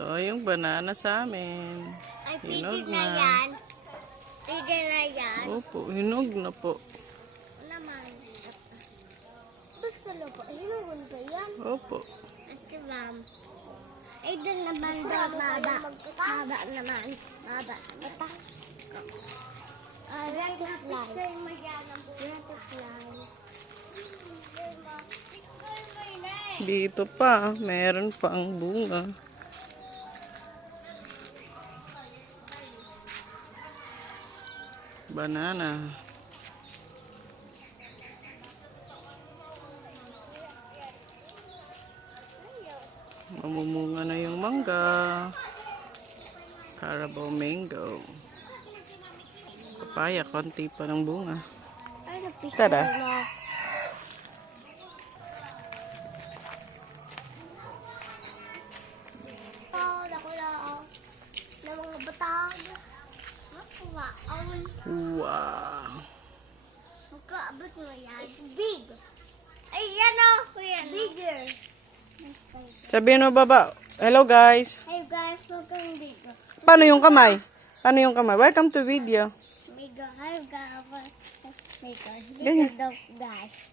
Ito yung banana sa amin. Ay, Hinog pwede na na. yan. Pwede na yan. Opo, hinog na po. Naman. Gusto na po. Hinugon pa yan. Opo. Ate ma'am. Ay, doon naman daw. Maba. Maba naman. Maba. Bata. Red na fly. Red na fly. Dito pa, meron pang bunga. Banana. Mamumunga na yung mangga. Carabao mango. Papaya, konti pa ng bunga. Tara. Na mga batang. Nakuhaan. Wow. Magkaabot mo yan. It's big. Ay, yan o. Kuya. Bigger. Sabihin mo baba. Hello guys. Hey guys, welcome bigger. Paano yung kamay? Paano yung kamay? Welcome to video. Bigger. Hi guys. Bigger. Ganyan. Bigger dog guys.